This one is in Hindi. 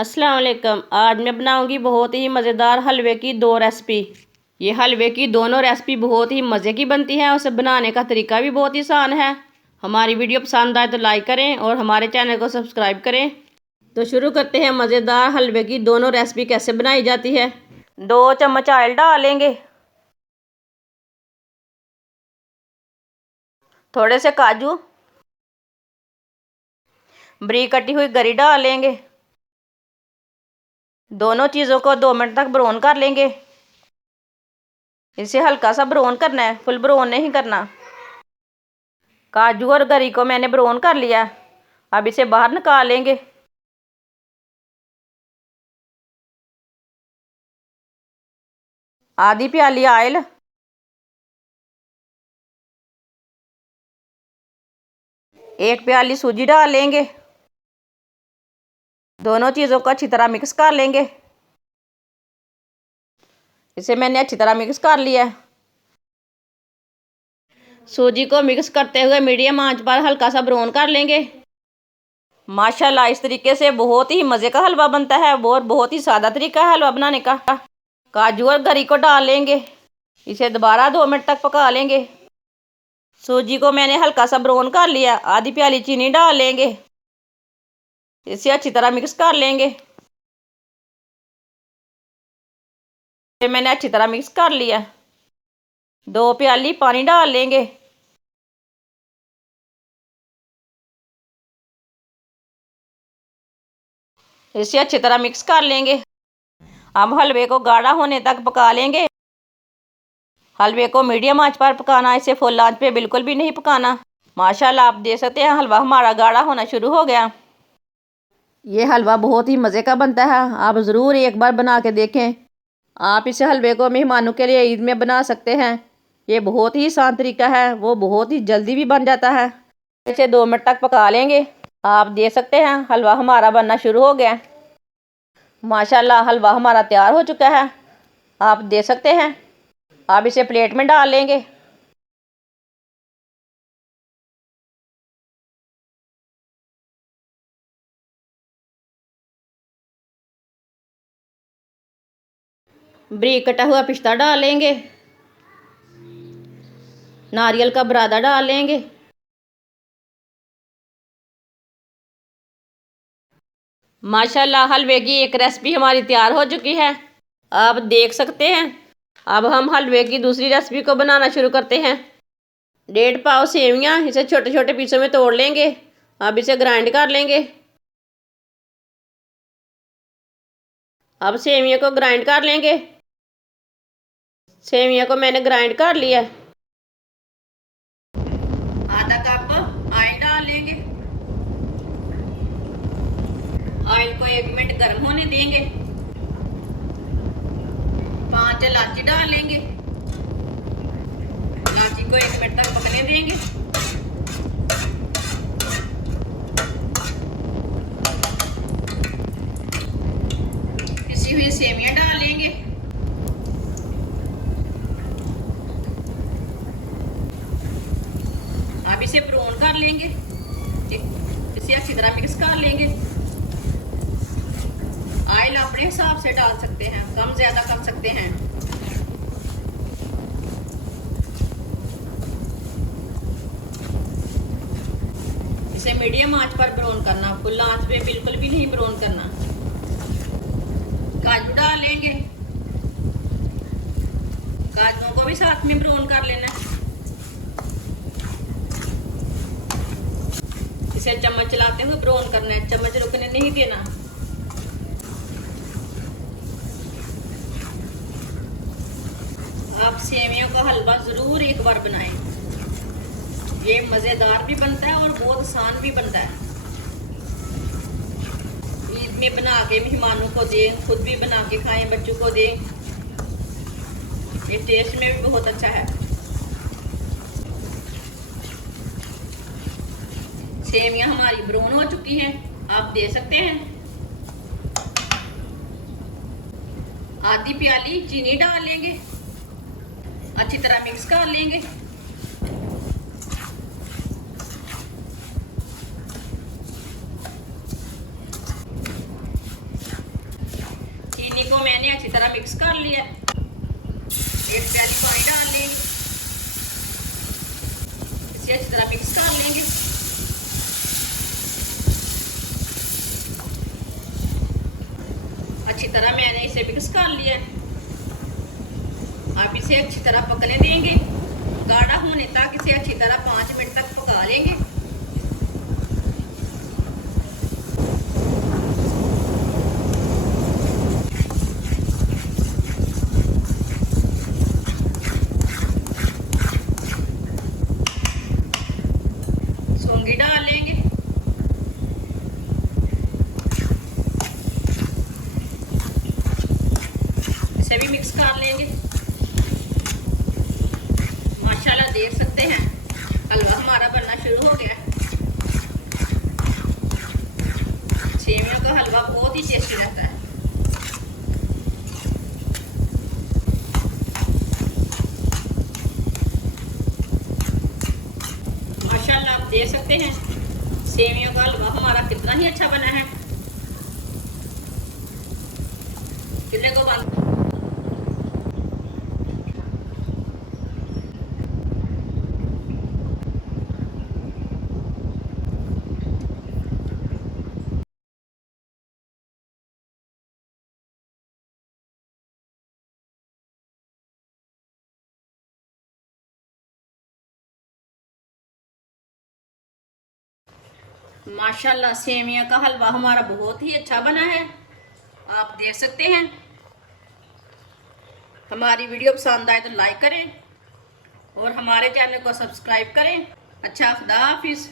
अस्सलाम वालेकुम। आज मैं बनाऊंगी बहुत ही मज़ेदार हलवे की दो रेसिपी। ये हलवे की दोनों रेसिपी बहुत ही मज़े की बनती हैं और उसे बनाने का तरीका भी बहुत ही आसान है। हमारी वीडियो पसंद आए तो लाइक करें और हमारे चैनल को सब्सक्राइब करें। तो शुरू करते हैं मज़ेदार हलवे की दोनों रेसिपी कैसे बनाई जाती है। 2 चम्मच ऑयल डालेंगे, थोड़े से काजू, बारीक कटी हुई गरी डालेंगे। दोनों चीज़ों को 2 मिनट तक ब्राउन कर लेंगे। इसे हल्का सा ब्राउन करना है, फुल ब्राउन नहीं करना। काजू और गरी को मैंने ब्राउन कर लिया। अब इसे बाहर निकाल लेंगे। आधी प्याली ऑयल, 1 प्याली सूजी डाल लेंगे। दोनों चीज़ों को अच्छी तरह मिक्स कर लेंगे। इसे मैंने अच्छी तरह मिक्स कर लिया है। सूजी को मिक्स करते हुए मीडियम आंच पर हल्का सा ब्राउन कर लेंगे। माशाल्लाह इस तरीके से बहुत ही मज़े का हलवा बनता है और बहुत ही सादा तरीका है हलवा बनाने का। काजू और गरी को डाल लेंगे। इसे दोबारा 2 मिनट तक पका लेंगे। सूजी को मैंने हल्का सा ब्राउन कर लिया। आधी प्याली चीनी डाल लेंगे। इसे अच्छी तरह मिक्स कर लेंगे। मैंने अच्छी तरह मिक्स कर लिया। 2 प्याली पानी डाल लेंगे। इसे अच्छी तरह मिक्स कर लेंगे। अब हलवे को गाढ़ा होने तक पका लेंगे। हलवे को मीडियम आंच पर पकाना, इसे फुल आंच पे बिल्कुल भी नहीं पकाना। माशाल्लाह आप देख सकते हैं हलवा हमारा गाढ़ा होना शुरू हो गया। ये हलवा बहुत ही मज़े का बनता है, आप ज़रूर एक बार बना के देखें। आप इस हलवे को मेहमानों के लिए ईद में बना सकते हैं। ये बहुत ही आसान तरीका है, वो बहुत ही जल्दी भी बन जाता है। इसे 2 मिनट तक पका लेंगे। आप देख सकते हैं हलवा हमारा बनना शुरू हो गया। माशाल्लाह हलवा हमारा तैयार हो चुका है, आप देख सकते हैं। अब इसे प्लेट में डाल लेंगे। बारीक कटा हुआ पिस्ता डाल लेंगे। नारियल का बुरादा डाल लेंगे। माशाल्लाह हलवे की एक रेसिपी हमारी तैयार हो चुकी है, आप देख सकते हैं। अब हम हलवे की दूसरी रेसिपी को बनाना शुरू करते हैं। 1.5 पाव सेवियाँ, इसे छोटे छोटे पीसों में तोड़ लेंगे। अब इसे ग्राइंड कर लेंगे। अब सेवियों को ग्राइंड कर लेंगे। सेवियों को मैंने ग्राइंड कर लिया। आधा कप ऑयल डाल लेंगे। ऑयल को 1 मिनट गर्म होने देंगे। 5 इलायची डाल लेंगे। इलायची को 1 मिनट तक पकने देंगे। पिसी हुई सेवियां डाल लेंगे। अब इसे ब्राउन कर लेंगे। इसे अच्छी तरह मिक्स कर लेंगे। ऑयल अपने हिसाब से डाल सकते हैं, कम ज्यादा कर सकते हैं। इसे मीडियम आंच पर ब्राउन करना, फुल आंच पे बिल्कुल भी नहीं ब्राउन करना। काजू डाल लेंगे। काजुओं को भी साथ में ब्राउन कर लेना है। इसे चम्मच चलाते हुए ब्राउन करना है, चम्मच रुकने नहीं देना। आप सेवियों का हलवा जरूर एक बार बनाएं। ये मजेदार भी बनता है और बहुत आसान भी बनता है। ईद में बना के मेहमानों को दें, खुद भी बना के खाएं, बच्चों को दें। ये टेस्ट में भी बहुत अच्छा है। सेवियां हमारी ब्राउन हो चुकी है, आप देख सकते हैं। आधी प्याली चीनी डाल लेंगे। अच्छी तरह मिक्स कर लेंगे। तरह मिक्स कर लिया। एक प्याली पानी डाल लेंगे, इसे अच्छी तरह मिक्स कर लेंगे। अच्छी तरह मैंने इसे मिक्स कर लिया। आप इसे अच्छी तरह पकने देंगे, गाढ़ा होने तक इसे अच्छी तरह 5 मिनट तक पका लेंगे। सौंगी डाल लेंगे, इसे भी मिक्स कर लेंगे। माशाल्लाह देख सकते हैं हलवा हमारा बनना शुरू हो गया। सेवियों का हलवा बहुत ही टेस्टी रहता है। माशाल्लाह आप देख सकते हैं सेवियों का हलवा हमारा कितना ही अच्छा बना है। चूल्हे को बंद। माशाल्लाह सेवियां का हलवा हमारा बहुत ही अच्छा बना है, आप देख सकते हैं। हमारी वीडियो पसंद आए तो लाइक करें और हमारे चैनल को सब्सक्राइब करें। अच्छा, खुदा हाफिज़।